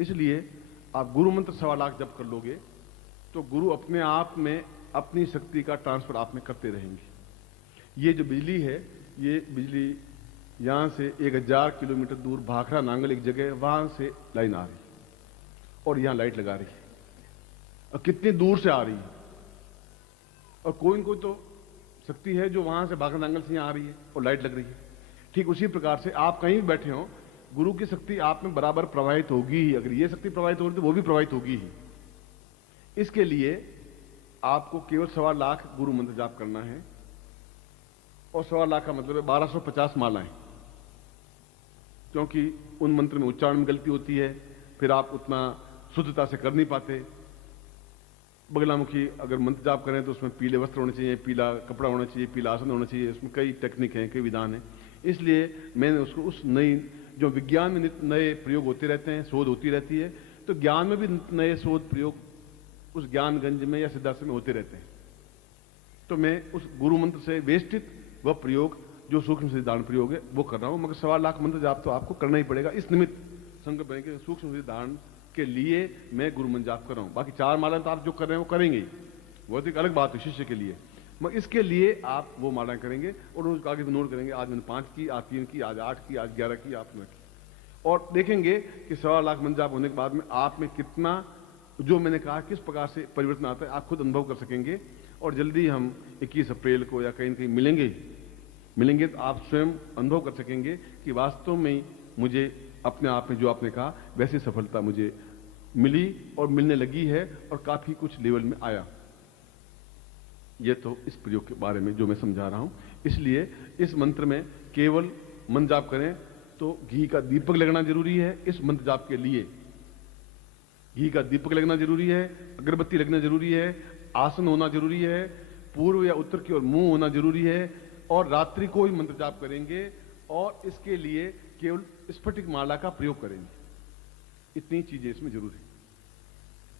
इसलिए आप गुरु मंत्र 1.25 लाख जप कर लोगे तो गुरु अपने आप में अपनी शक्ति का ट्रांसफर आप में करते रहेंगे। ये जो बिजली है, ये बिजली यहां से 1000 किलोमीटर दूर भाखड़ा नांगल एक जगह, वहां से लाइन आ रही है और यहां लाइट लगा रही है, और कितनी दूर से आ रही है, और कोई न कोई तो शक्ति है जो वहां से भाखड़ा नांगल से यहां आ रही है और लाइट लग रही है। ठीक उसी प्रकार से आप कहीं भी बैठे हो, गुरु की शक्ति आप में बराबर प्रवाहित होगी ही। अगर ये शक्ति प्रवाहित हो रही तो वो भी प्रवाहित होगी ही। इसके लिए आपको केवल 1.25 लाख गुरु मंत्र जाप करना है, और 1.25 लाख का मतलब है 1250 मालाएं, क्योंकि उन मंत्र में उच्चारण में गलती होती है, फिर आप उतना शुद्धता से कर नहीं पाते। बगलामुखी अगर मंत्र जाप करें तो उसमें पीले वस्त्र होने चाहिए, पीला कपड़ा होना चाहिए, पीला आसन होना चाहिए, उसमें कई टेक्निक हैं, कई विधान हैं। इसलिए मैंने उसको उस नई, जो विज्ञान में नए प्रयोग होते रहते हैं, शोध होती रहती है, तो ज्ञान में भी नए शोध प्रयोग उस ज्ञानगंज में या सिद्धार्थ में होते रहते हैं। तो मैं उस गुरु मंत्र से वेष्टित वह प्रयोग जो सूक्ष्म सिद्धांत प्रयोग है वो कर रहा हूं, मगर 1.25 लाख मंत्र जाप तो आपको करना ही पड़ेगा। इस निमित्त संकल्प बने कि सूक्ष्म सिद्धांत के लिए मैं गुरु मंत्र जाप कर रहा हूं। बाकी 4 मालाएं तो आप जो कर रहे हैं वो करेंगे ही, वो तो एक अलग बात है शिष्य के लिए, मगर इसके लिए आप वो मालाएं करेंगे और उसको आगे नोट करेंगे। आज मैंने 5 की, आज 3 की, आज 8 की, आज 11 की, आप 9 की, और देखेंगे कि 1.25 लाख मंत्र जाप होने के बाद में आप में कितना, जो मैंने कहा किस प्रकार से परिवर्तन आता है, आप खुद अनुभव कर सकेंगे। और जल्दी हम 21 अप्रैल को या कहीं न कहीं मिलेंगे तो आप स्वयं अनुभव कर सकेंगे कि वास्तव में मुझे अपने आप में जो आपने कहा वैसी सफलता मुझे मिली और मिलने लगी है, और काफी कुछ लेवल में आया। यह तो इस प्रयोग के बारे में जो मैं समझा रहा हूं। इसलिए इस मंत्र में केवल मंत्र जाप करें तो घी का दीपक लगना जरूरी है। इस मंत्र जाप के लिए घी का दीपक लगना जरूरी है, अगरबत्ती लगना जरूरी है, आसन होना जरूरी है, पूर्व या उत्तर की ओर मुंह होना जरूरी है, और रात्रि को ही मंत्र जाप करेंगे, और इसके लिए केवल स्फटिक माला का प्रयोग करेंगे। इतनी चीजें इसमें जरूर है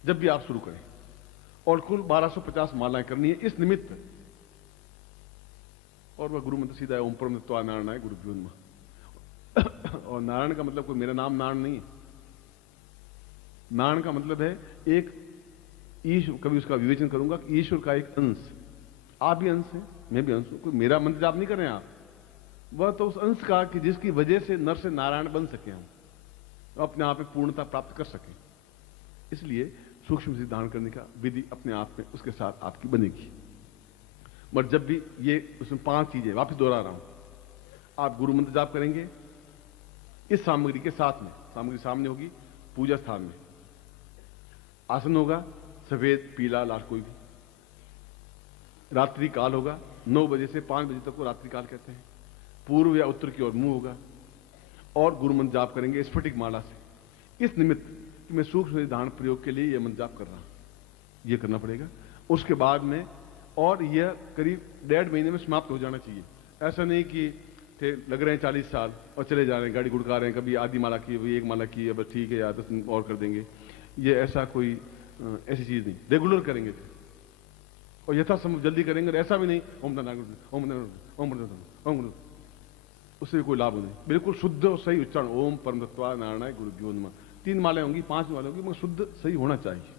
जब भी आप शुरू करें, और कुल 1250 मालाएं करनी है इस निमित्त। और वह गुरु मंत्र सीधा है, ओम परमत्वा नारायणाय गुरुभ्यो नमः। और नारायण का मतलब कोई मेरा नाम नारायण नहीं है। नारायण का मतलब है एक ईश्वर, कभी उसका विवेचन करूंगा कि ईश्वर का एक अंश। आप भी अंश हैं, मैं भी अंश हूं। कोई मेरा मंत्र जाप नहीं कर रहे हैं आप, वह तो उस अंश का कि जिसकी वजह से नर से नारायण बन सके, हम अपने आप में पूर्णता प्राप्त कर सके। इसलिए सूक्ष्म सिद्धांत करने का विधि अपने आप में उसके साथ आपकी बनेगी। मगर जब भी ये उसमें 5 चीजें, वापस दोहरा रहा हूं, आप गुरु मंत्र जाप करेंगे इस सामग्री के साथ में, सामग्री सामने होगी, पूजा स्थान में आसन होगा, सफेद पीला लाल कोई भी, रात्रि काल होगा, 9 बजे से 5 बजे तक को रात्रि काल कहते हैं, पूर्व या उत्तर की ओर मुंह होगा, और गुरु मंत्र जाप करेंगे स्फटिक माला से। इस निमित्त कि मैं सूक्ष्म सिद्धांत प्रयोग के लिए यह मंत्र जाप कर रहा हूं, यह करना पड़ेगा। उसके बाद में, और यह करीब 1.5 महीने में समाप्त हो जाना चाहिए। ऐसा नहीं कि थे लग रहे हैं 40 साल और चले जा रहे हैं, गाड़ी गुड़का रहे हैं, कभी आधी माला की, कभी 1 माला की, अब ठीक है या 10 और कर देंगे। ये ऐसा कोई ऐसी चीज नहीं, रेगुलर करेंगे थे और यथासंभव जल्दी करेंगे। ऐसा भी नहीं ओम ओम, उससे भी कोई लाभ नहीं। बिल्कुल शुद्ध और सही उच्चारण, ओम परमतत्वा नारायणाय गुरुभ्यो नमः। 3 मालाएं होंगी, 5 मालाएं होंगी, मगर शुद्ध सही होना चाहिए।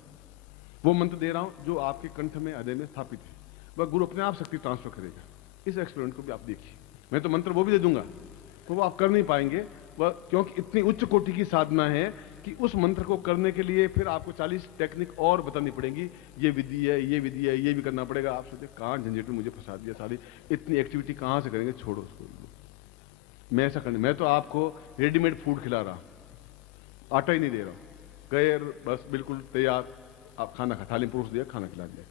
वो मंत्र दे रहा हूं जो आपके कंठ में, हृदय में स्थापित है, वह गुरु अपने आप शक्ति ट्रांसफर करेगा। इस एक्सपेरिमेंट को भी आप देखिए। मैं तो मंत्र वो भी दे दूंगा तो वो आप कर नहीं पाएंगे, वह क्योंकि इतनी उच्च कोटि की साधना है कि उस मंत्र को करने के लिए फिर आपको 40 टेक्निक और बतानी पड़ेगी। ये विधि है, ये विधि है, ये भी करना पड़ेगा। आप सोचते कहां झंझट में मुझे फंसा दिया, सारी इतनी एक्टिविटी कहां से करेंगे, छोड़ो उसको। मैं ऐसा करने, मैं तो आपको रेडीमेड फूड खिला रहा हूं, आटा ही नहीं दे रहा हूं। गए बस बिल्कुल तैयार, आप खाना खा, थाली परोस दिया, खाना खिला दिया।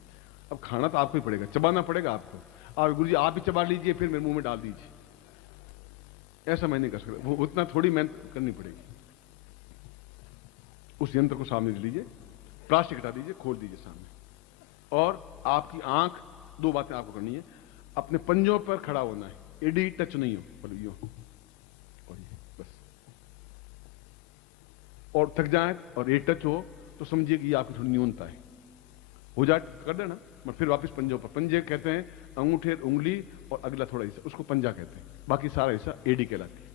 अब खाना तो आपको ही पड़ेगा, चबाना पड़ेगा आपको। और गुरुजी आप ही चबा लीजिए, फिर मेरे मुंह में डाल दीजिए, ऐसा मैं नहीं कर सकता। वो उतना थोड़ी मेहनत करनी पड़ेगी। उस यंत्र को सामने लीजिए, प्लास्टिक हटा दीजिए, खोल दीजिए सामने, और आपकी आंख, 2 बातें आपको करनी है। अपने पंजों पर खड़ा होना है, एडी टच नहीं हो, पर यो और ये बस। और थक जाए और ये टच हो तो समझिए कि ये आपकी थोड़ी न्यूनता है। हो जाए कर देना, मगर फिर वापस पंजों पर। पंजे कहते हैं अंगूठे, उंगली और अगला थोड़ा हिस्सा, उसको पंजा कहते हैं। बाकी सारा हिस्सा एडी कहलाती है।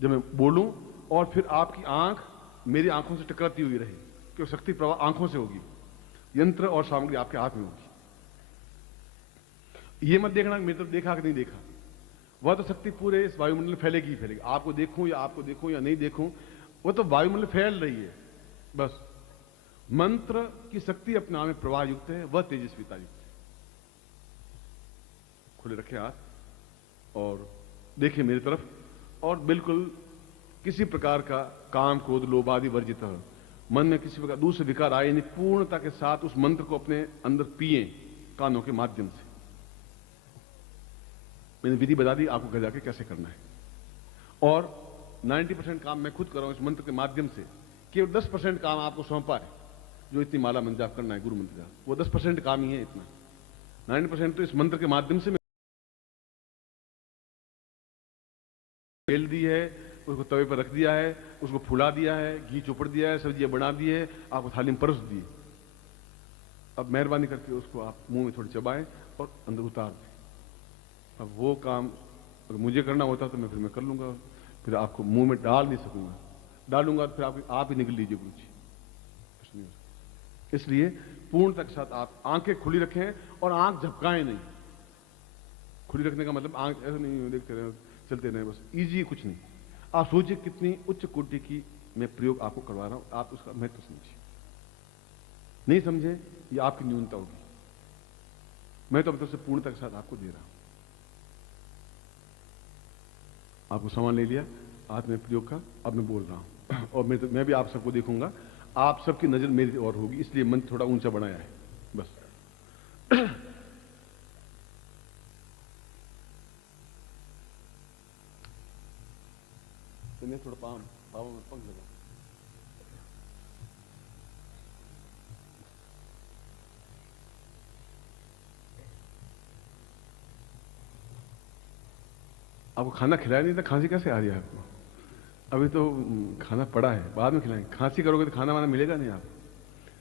जब मैं बोलूं और फिर आपकी आंख मेरी आंखों से टकराती हुई रहे, क्योंकि शक्ति प्रवाह आंखों से होगी, यंत्र और सामग्री आपके हाथ में होगी। ये मत देखना मेरी तरफ देखा कि नहीं देखा, वह तो शक्ति पूरे इस वायुमंडल में फैलेगी ही फैलेगी। आपको देखूं या नहीं देखूं, वो तो वायुमंडल फैल रही है बस। मंत्र की शक्ति अपने आप में प्रवाह युक्त है, वह तेजस्विता युक्त है। खुले रखे हाथ और देखिए मेरी तरफ, और बिल्कुल किसी प्रकार का काम क्रोध लोभ आदि वर्जित है। मन में किसी प्रकार दूसरे विकार आए नहीं, पूर्णता के साथ उस मंत्र को अपने अंदर पिए कानों के माध्यम से। मैंने विधि बता दी आपको घर जाके कैसे करना है, और 90% काम मैं खुद कर रहा हूं इस मंत्र के माध्यम से। केवल 10% काम आपको सौंपा है, जो इतनी माला मंत्र जाप करना है, गुरु मंत्र जाप, वो 10% काम ही है। इतना 90% तो इस मंत्र के माध्यम से बेल दी है, उसको तवे पर रख दिया है, उसको फुला दिया है, घी चोपड़ दिया है, सब्जियां बना दी है, आपको थाली में परोस दी। अब मेहरबानी करके उसको आप मुंह में थोड़ी चबाएं और अंदर उतार दें। अब वो काम अगर मुझे करना होता तो मैं कर लूंगा, फिर आपको मुंह में डाल नहीं सकूंगा, डालूंगा तो फिर आप ही निकल लीजिए गुरु जी। इसलिए पूर्णता के साथ आप आंखें खुली रखें और आंख झपकाएं नहीं। खुली रखने का मतलब आंख ऐसा नहीं देखते रहे चलते रहे बस, इजी कुछ नहीं। आप सोचिए कितनी उच्च कोटि की मैं प्रयोग आपको करवा रहा हूं, आप उसका महत्व समझिए। नहीं समझे ये आपकी न्यूनता होगी, मैं तो मतलब से पूर्णता के साथ आपको दे रहा हूं। आपको सामान ले लिया हाथ में प्रयोग का, अब मैं बोल रहा हूं और मैं भी आप सबको देखूंगा, आप सबकी नजर मेरी ओर होगी, इसलिए मन थोड़ा ऊंचा बनाया है बस। तो मैं थोड़ा पाँव में पंख लगा। आपको खाना खिलाया नहीं था, खांसी कैसे आ रही है आपको? अभी तो खाना पड़ा है, बाद में खिलाएंगे। खांसी करोगे तो खाना वाना मिलेगा नहीं आप,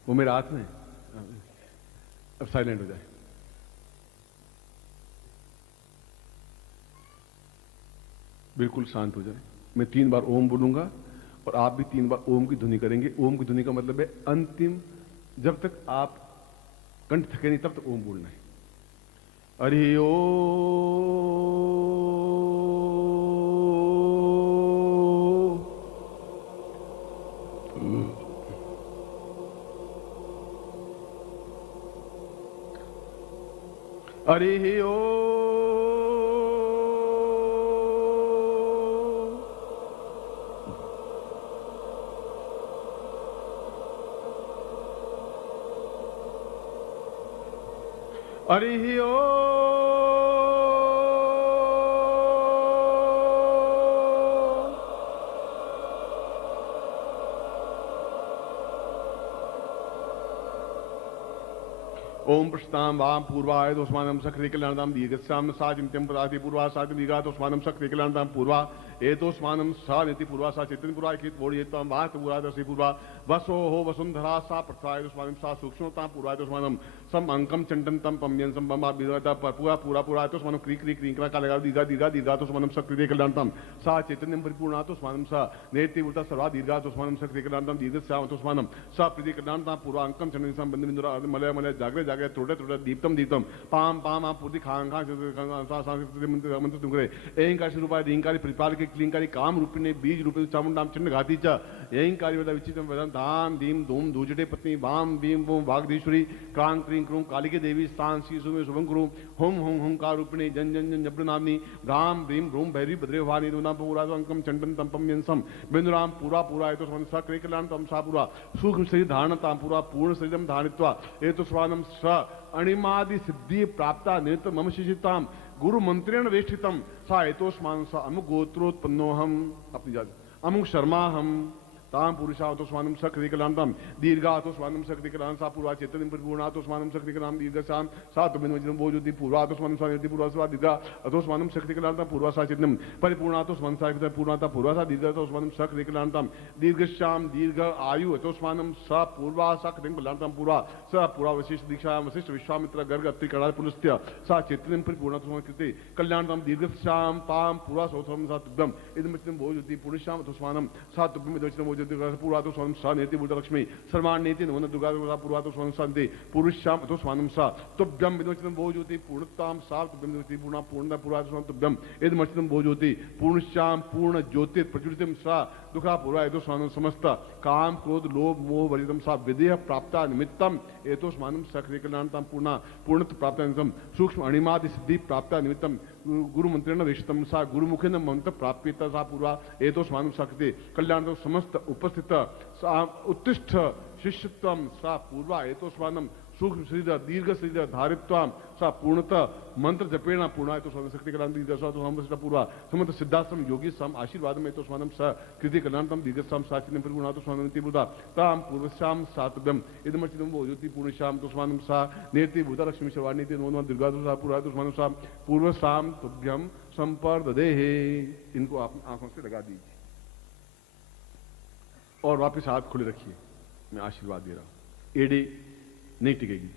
वो मेरे हाथ में। अब साइलेंट हो जाए। बिल्कुल शांत हो जाए। मैं 3 बार ओम बोलूंगा और आप भी 3 बार ओम की ध्वनि करेंगे। ओम की ध्वनि का मतलब है अंतिम, जब तक आप कंठ थके नहीं तब तक ओम बोलना है। हरि ओम। हरि ओम। हरि ओम। ओम प्रस्ताम वाम पूर्वाय दोस्मानम सक्रिय कल्याणदाम दीर्घस्याम साजिमत्यम पदाति पूर्वा साति दीर्घा दोस्मानम सक्रिय कल्याणदाम पूर्वा एतोस्मानम सा नीति पूर्वा सा चैतन्य पूर्वा कित बोड़ी तम वात पूर्वा दसी पूर्वा वसो हो वसुंधरा सा प्रथाय दोस्मानम सा सूक्ष्मता पूर्वा दोस्मानम सम अंकम चंडन तम पम्यन सम बम विदता पूरा पूरा पूरा दोस्मानम क्री क्री क्रींकरा का लगा दीर्घा दीर्घा दीर्घा दोस्मानम सक्रिय कल्याणदाम सा चैतन्यम परिपूर्णा दोस्मानम सा नेति उल्टा सर्वा दीर्घा दोस्मानम सक्रिय कल्याणदाम दीर्घस्याम दोस्मानम सा प्रीति कल्याणदाम पूर्वा अंकम चंडन सम बंद बिंदुरा मलय मलय जागरे जागरे थोड़े थोड़े दीप्तम दीप्तम पाम पाम आप पूर्ति खांग खांग मंत्र तुमरे एंकार स्वरूपाय रींकारी प्रतिपालके क्लींकारी काम रूपिणे बीज रूपे चामुंडाम चिन्ह घाती च एंकारी वदा विचित्रम वदन धाम धीम धूम धूजटे पत्नी वाम भीम वोम वागधीश्वरी क्रांग क्रीं क्रूं कालिके देवी स्थान शीशु में शुभं कुरु होम होम होंकार रूपिणे जन जन जन जब्रनामनी राम भीम रूम भैरी भद्रे भवानी दुना पूरा अंकम चंडन तंपम यंसम बिंदुराम पूरा पूरा एतो स्वान स क्रे कल्याण तम सा पूरा सूक्ष्म शरीर धारणता पूरा पूर्ण शरीरम धारित्वा एतो स्वानम स अणिमादि सिद्धि प्राप्ता नित्य मम शिशिताम गुरु मंत्रेण वेष्टितम सा एतोस्मान सा अमुक गोत्रोत्पन्नोहम अपनी जात अमुक शर्मा हम ताम पुरुषा तो स्वानम सक्रिय कलांतम दीर्घा तो स्वानम सक्रिय कलां सा पूर्वा चैतन्य परिपूर्णा तो स्वानम सक्रिय कलां दीर्घसाम सा तो बिनवजनम बोजुति पूर्वा तो स्वानम स्वानिति पूर्वा स्वा दीर्घा तो स्वानम सक्रिय कलांतम पूर्वा सा चैतन्यम परिपूर्णा तो स्वानम सा पूर्णता पूर्वा सा दीर्घा तो स्वानम सक्रिय कलांतम दीर्घश्याम दीर्घ आयु तो स्वानम सा पूर्वा सक्रिय कलांतम पूर्वा सा पूर्वा वशिष्ठ दीक्षा वशिष्ठ विश्वामित्र गर्ग अत्रि कणाल पुलस्त्य सा चैतन्यम परिपूर्णा तो कृते कल्याणतम दीर्घश्याम पाम पूर्वा सौथम सा तुभ्यम इदम बोजुति पुरुषाम तो स्वानम सा तुभ्यम पूर्वा तो स्वानम सा नेति बुद्ध लक्ष्मी सर्वान नेति नवन दुर्गा पूर्वा तो स्वानम शांति पुरुषाम तो स्वानम सा तुभ्यम विनोचितम भोज्योति पूर्णताम सा तुभ्यम ज्योति पूर्णा पूर्ण पूर्वा तो स्वानम तुभ्यम एदमर्चितम भोज्योति पूर्णश्याम पूर्ण ज्योति प्रज्वलितम सा दुखा पूर्वा एतो स्वानम समस्त काम क्रोध लोभ मोह वर्जितम सा विदेह प्राप्ता निमित्तम एतो स्वानम सक्रिय कल्याणताम पूर्णा पूर्णत्व प्राप्ता निमित्तम सूक्ष्म अणिमादि सिद्धि प्राप्ता निमित्तम गुरु मंत्रेण वेशितम सा गुरुमुखेन मंत्र प्राप्यता सा पूर्वा एतो स्वानम सक्रिय कल्याण समस्त उपस्थित सा उत्तिष्ठ शिष्यत्वम सा पूर्वा एतो स्वानम सूक्ष्म शरीर दीर्घ शरीर धारित्वाम सा पूर्णतः मंत्र जपेण पूर्णा तो स्वानम शक्ति कल्याण दीर्घ तो हम पूर्वा समस्त सिद्धाश्रम योगी सम आशीर्वाद में तो स्वानम स कृति कल्याणतम दीर्घश्याम साचिनम परिगुणा तो स्वानम बुधा ताम पूर्वश्याम सातव्यम इदमर्चितम भोज्योति पूर्णश्याम तो स्वानम सा नेति बुधा लक्ष्मी शवानीति नोन दुर्गा तो सा पूर्वा तो स्वानम सा पूर्वश्याम तुभ्यम संपर्ददेहे। इनको आप आंखों से लगा दीजिए और वापिस हाथ खुले रखिए। मैं आशीर्वाद दे रहा हूं, एड़ी नहीं टिकेगी।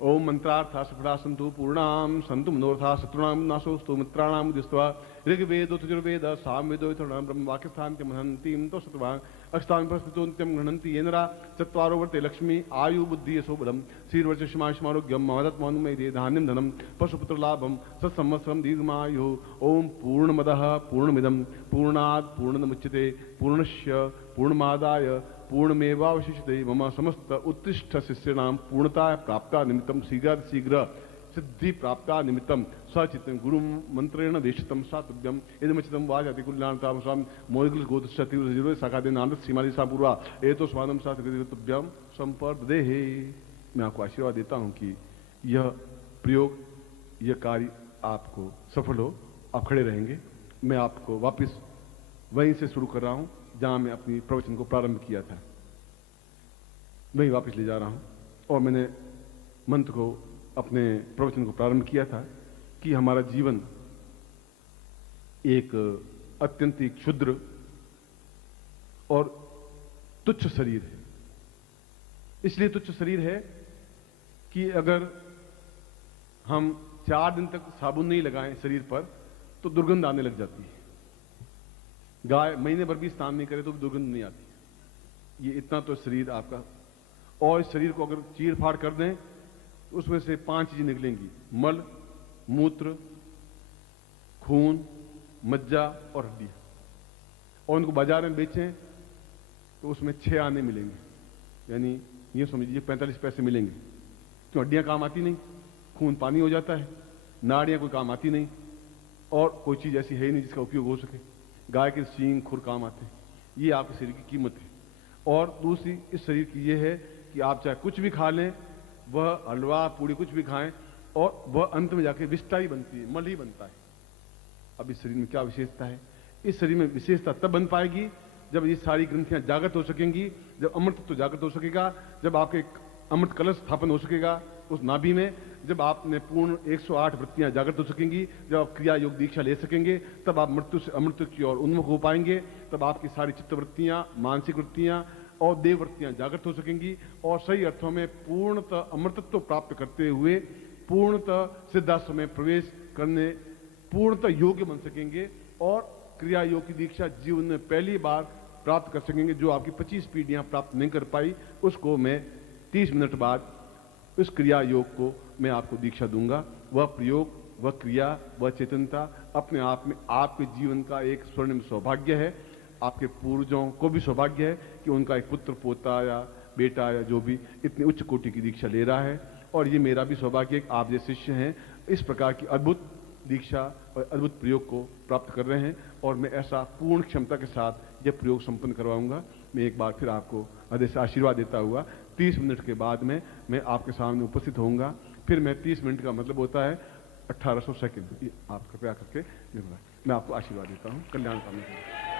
ओम मंत्रार्था सफला संतु पूर्णाम संतु मनोरथा शत्रुणाम नाशोस्तु मित्राणाम दिस्वा ऋग्वेदो तुर्वेद सामवेदो इथर्णाम ब्रह्म वाक्यस्थान के महंतीम तो सत्वां अष्टांग प्रस्तुतोन्त्यम गृह्णन्ति येनरा चत्वारो वर्ते लक्ष्मी आयु बुद्धि यशो बलम श्रीर्वचमारोग्यम मदत मौनुमय धान्यम धनम पशुपुत्र लाभम सत्संवत्सरम दीर्घमायु। ओम पूर्णमदः पूर्णमिदम पूर्णात् पूर्णमुच्यते पूर्णस्य पूर्णमादाय पूर्णमेवावशिष्यते मम समस्त उत्तिष्ठ शिष्याणां पूर्णता प्राप्ता निमित्तं शीघ्र सिद्धि प्राप्ता निमित्तं सचितं गुरु मंत्रेण वेशितं सातुभ्यम इदमचितं वाजाति कुल्याणतां स्वाम मोयगल गोत्रशतिर्जिरो साकादे नानद सीमाली सा पूर्वा एतो स्वानम सातुभ्यम संपर्देहे। मैं आपको आशीर्वाद देता हूं कि यह प्रयोग, यह कार्य आपको सफल हो, आप खड़े रहेंगे। मैं आपको वापिस वहीं से शुरू कर रहा हूं जहां मैं अपनी प्रवचन को प्रारंभ किया था, वहीं वापस ले जा रहा हूं। और मैंने मंत्र को, अपने प्रवचन को प्रारंभ किया था कि हमारा जीवन एक अत्यंत ही क्षुद्र और तुच्छ शरीर है। इसलिए तुच्छ शरीर है कि अगर हम 4 दिन तक साबुन नहीं लगाएं शरीर पर तो दुर्गंध आने लग जाती है। गाय महीने भर भी स्नान नहीं करे तो भी दुर्गंध नहीं आती। ये इतना तो शरीर आपका, और इस शरीर को अगर चीर फाड़ कर दें तो उसमें से 5 चीजें निकलेंगी: मल, मूत्र, खून, मज्जा और हड्डियां। और उनको बाजार में बेचें तो उसमें 6 आने मिलेंगे, यानी ये समझिए 45 पैसे मिलेंगे। तो हड्डियां काम आती नहीं, खून पानी हो जाता है, नाड़ियां कोई काम आती नहीं, और कोई चीज ऐसी है ही नहीं जिसका उपयोग हो सके। गाय के सींग खुर काम आते हैं। ये आपके शरीर की कीमत है। और दूसरी इस शरीर की ये है कि आप चाहे कुछ भी खा लें, वह हलवा पूड़ी कुछ भी खाएं, और वह अंत में जाके विष्ठा ही बनती है, मल ही बनता है। अब इस शरीर में क्या विशेषता है? इस शरीर में विशेषता तब बन पाएगी जब ये सारी ग्रंथियां जागृत हो सकेंगी, जब अमृत तो जागृत हो सकेगा, जब आपके अमृत कलश स्थापन हो सकेगा उस नाभि में, जब आपने पूर्ण 108 वृत्तियां जागृत हो सकेंगी, जब आप क्रिया योग दीक्षा ले सकेंगे, तब आप मृत्यु से अमृत की ओर उन्मुख हो पाएंगे। तब आपकी सारी चित्त वृत्तियां, मानसिक वृत्तियां और देव वृत्तियां जागृत हो सकेंगी, और सही अर्थों में पूर्णतः अमृतत्व प्राप्त करते हुए पूर्णतः सिद्धाश्रम में प्रवेश करने पूर्णतः योग्य बन सकेंगे, और क्रिया योग की दीक्षा जीवन में पहली बार प्राप्त कर सकेंगे। जो आपकी 25 पीढ़ियां प्राप्त नहीं कर पाई, उसको मैं 30 मिनट बाद इस क्रिया योग को मैं आपको दीक्षा दूंगा। वह प्रयोग, वह क्रिया, वह चेतनता अपने आप में आपके जीवन का एक स्वर्णिम सौभाग्य है। आपके पूर्वजों को भी सौभाग्य है कि उनका एक पुत्र, पोता या बेटा या जो भी इतनी उच्च कोटि की दीक्षा ले रहा है, और ये मेरा भी सौभाग्य है कि आप जैसे शिष्य हैं इस प्रकार की अद्भुत दीक्षा और अद्भुत प्रयोग को प्राप्त कर रहे हैं। और मैं ऐसा पूर्ण क्षमता के साथ यह प्रयोग संपन्न करवाऊंगा। मैं एक बार फिर आपको हृदय से आशीर्वाद देता हुआ 30 मिनट के बाद में मैं आपके सामने उपस्थित होऊंगा। फिर मैं 30 मिनट का मतलब होता है 1800 सेकंड। आप कृपया करके मैं आपको आशीर्वाद देता हूँ। कल्याण कामना।